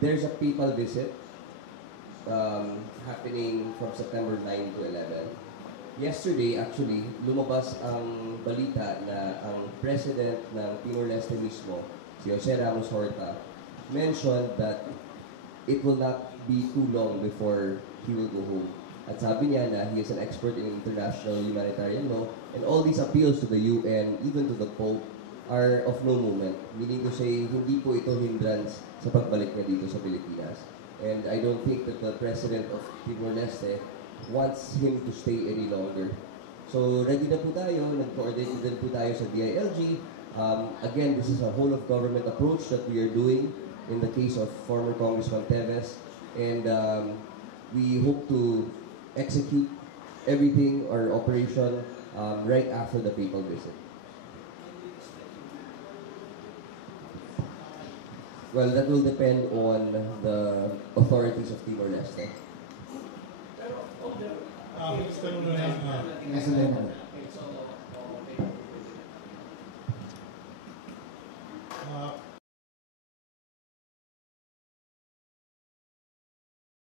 there's a papal visit happening from September 9 to 11. Yesterday, actually, lumabas ang balita na ang president ng Timor-Leste mismo, si Jose Ramos Horta, mentioned that it will not be too long before he will go home. At sabi niya na he is an expert in international humanitarian law, and all these appeals to the UN, even to the Pope, are of no moment. Meaning to say, hindi po ito hindrance sa pagbalik niya dito sa Pilipinas. And I don't think that the president of Timor-Leste wants him to stay any longer. So ready na po tayo, nag-coordinate din po tayo sa DILG. Again, this is a whole-of-government approach that we are doing in the case of former Congressman Teves. And we hope to execute everything, our operation, right after the papal visit. Well, that will depend on the authorities of Timor-Leste. Tanong na lang,